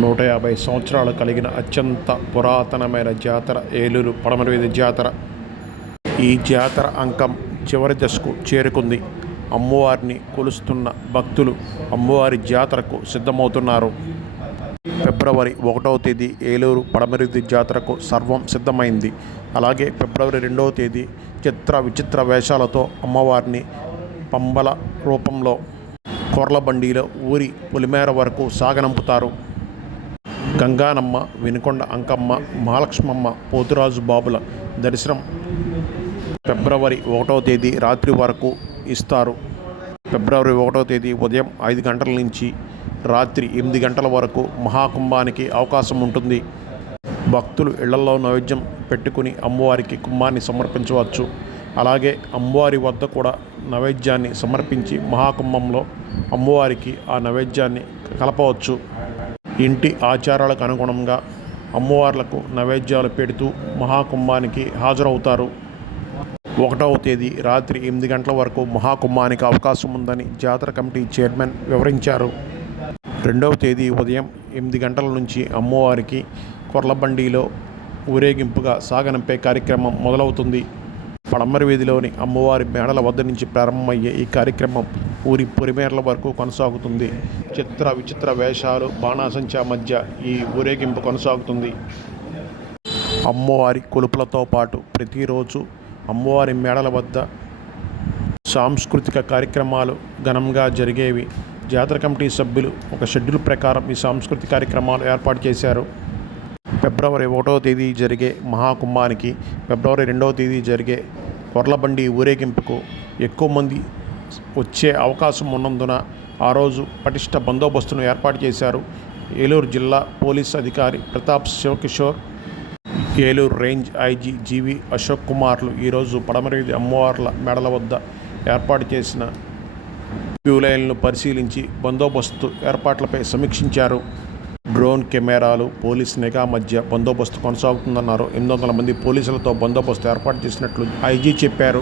150 సంవత్సరాలు కలిగిన అత్యంత పురాతనమైన జాతర ఏలూరు పడమరవీధి జాతర. ఈ జాతర అంకం చివరి దశకు చేరుకుంది. అమ్మవారిని కొలుస్తున్న భక్తులు అమ్మవారి జాతరకు సిద్ధమవుతున్నారు. ఫిబ్రవరి 1వ తేదీ ఏలూరు పడమరవీధి జాతరకు సర్వం సిద్ధమైంది. అలాగే ఫిబ్రవరి 2వ తేదీ చిత్ర విచిత్ర వేషాలతో అమ్మవారిని పంబల రూపంలో కొర్ల బండిలో ఊరి పొలిమేర వరకు సాగనంపుతారు. గంగానమ్మ, వినుకొండ అంకమ్మ, మహాలక్ష్మమ్మ, పోతురాజు బాబుల దర్శనం ఫిబ్రవరి 1వ తేదీ రాత్రి వరకు ఇస్తారు. ఫిబ్రవరి 1వ తేదీ ఉదయం 5 గంటల నుంచి రాత్రి 8 గంటల వరకు మహాకుంభానికి అవకాశం ఉంటుంది. భక్తులు ఇళ్లలో నైవేద్యం పెట్టుకుని అమ్మవారికి కుంభాన్ని సమర్పించవచ్చు. అలాగే అమ్మవారి వద్ద కూడా నైవేద్యాన్ని సమర్పించి మహాకుంభంలో అమ్మవారికి ఆ నైవేద్యాన్ని కలపవచ్చు. ఇంటి ఆచారాలకు అనుగుణంగా అమ్మవార్లకు నైవేద్యాలు పెడుతూ మహాకుంభానికి హాజరవుతారు. 1వ తేదీ రాత్రి 8 గంటల వరకు మహాకుంభానికి అవకాశం ఉందని జాతర కమిటీ చైర్మన్ వివరించారు. 2వ తేదీ ఉదయం 8 గంటల నుంచి అమ్మవారికి కొర్లబండిలో ఊరేగింపుగా సాగనంపే కార్యక్రమం మొదలవుతుంది. పడమర వీధిలోని అమ్మవారి మేడల వద్ద నుంచి ప్రారంభమయ్యే ఈ కార్యక్రమం ఊరి పొలిమేరల వరకు కొనసాగుతుంది. చిత్ర విచిత్ర వేషాలు, బాణాసంచా మధ్య ఈ ఊరేగింపు కొనసాగుతుంది. అమ్మవారి కొలుపులతో పాటు ప్రతిరోజు అమ్మవారి మేడల వద్ద సాంస్కృతిక కార్యక్రమాలు ఘనంగా జరిగేవి. జాతర కమిటీ సభ్యులు ఒక షెడ్యూల్ ప్రకారం ఈ సాంస్కృతిక కార్యక్రమాలు ఏర్పాటు చేశారు. ఫిబ్రవరి 1వ తేదీ జరిగే మహాకుంభానికి, ఫిబ్రవరి 2వ తేదీ జరిగే కొర్లబండి ఊరేగింపుకు ఎక్కువ మంది వచ్చే అవకాశం ఉన్నందున ఆ రోజు పటిష్ట బందోబస్తును ఏర్పాటు చేశారు. ఏలూరు జిల్లా పోలీస్ అధికారి ప్రతాప్ శివకిషోర్, ఏలూరు రేంజ్ ఐజీ జీవి అశోక్ కుమార్లు ఈరోజు పడమరవీధి అమ్మవార్ల మేడల వద్ద ఏర్పాటు చేసిన క్యూ లైన్లను పరిశీలించి బందోబస్తు ఏర్పాట్లపై సమీక్షించారు. డ్రోన్ కెమెరాలు, పోలీస్ నిఘా మధ్య బందోబస్తు కొనసాగుతుందన్నారు. 800 మంది పోలీసులతో బందోబస్తు ఏర్పాటు చేసినట్లు ఐజీ చెప్పారు.